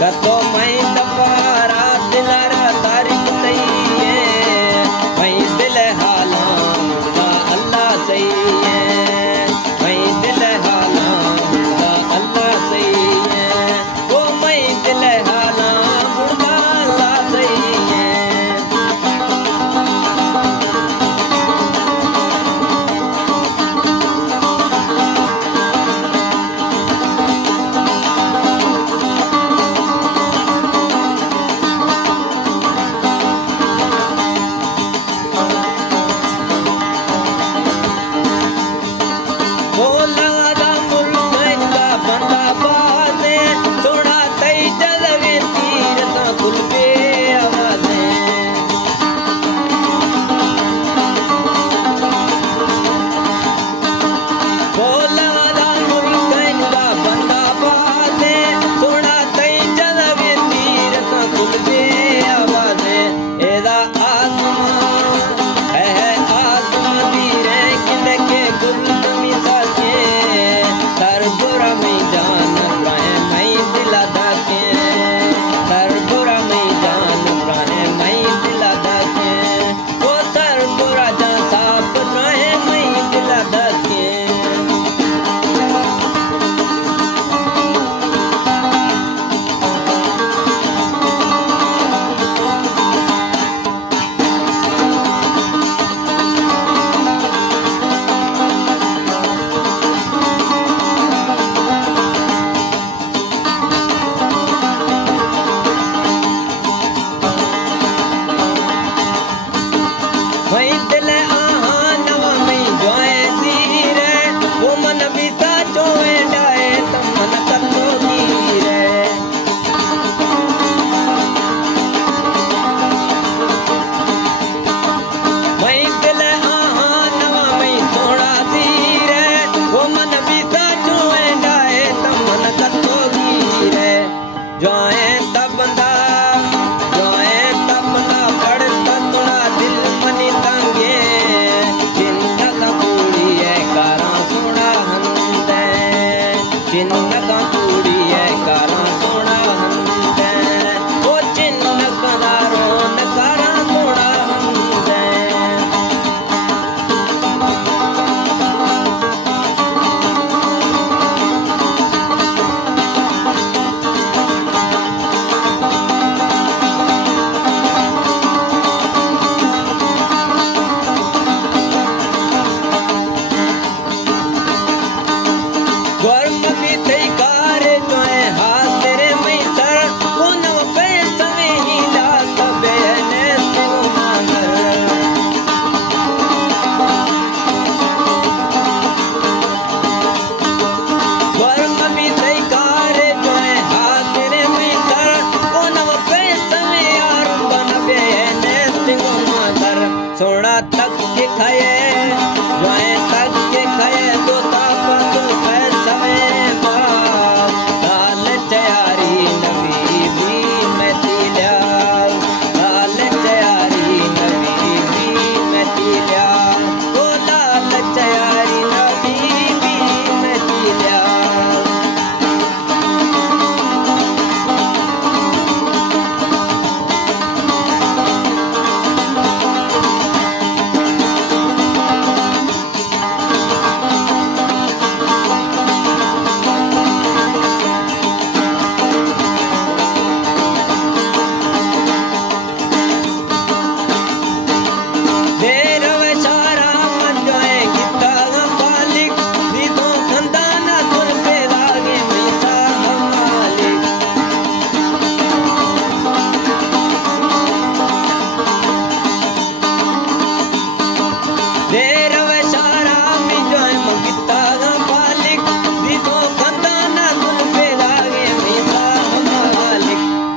कतो मई दफारा दिलारा तारीफ सही है मई दिल हाला दा अल्लाह सही है मई दिल हाला दा अल्लाह सही है वो मई दिल हाला दा अल्लाह सही है। सोना तक के खाए जोए तक के खाए दो तापत पैसा में दाल तैयारी नबी भी मैं तिल्या दाल तैयारी नबी भी मैं तिल्या ओ दाल तैयारी नबी भी मैं तिल्या।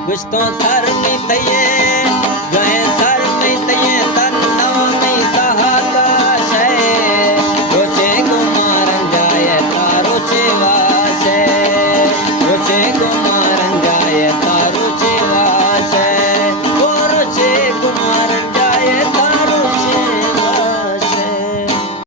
कुछ तो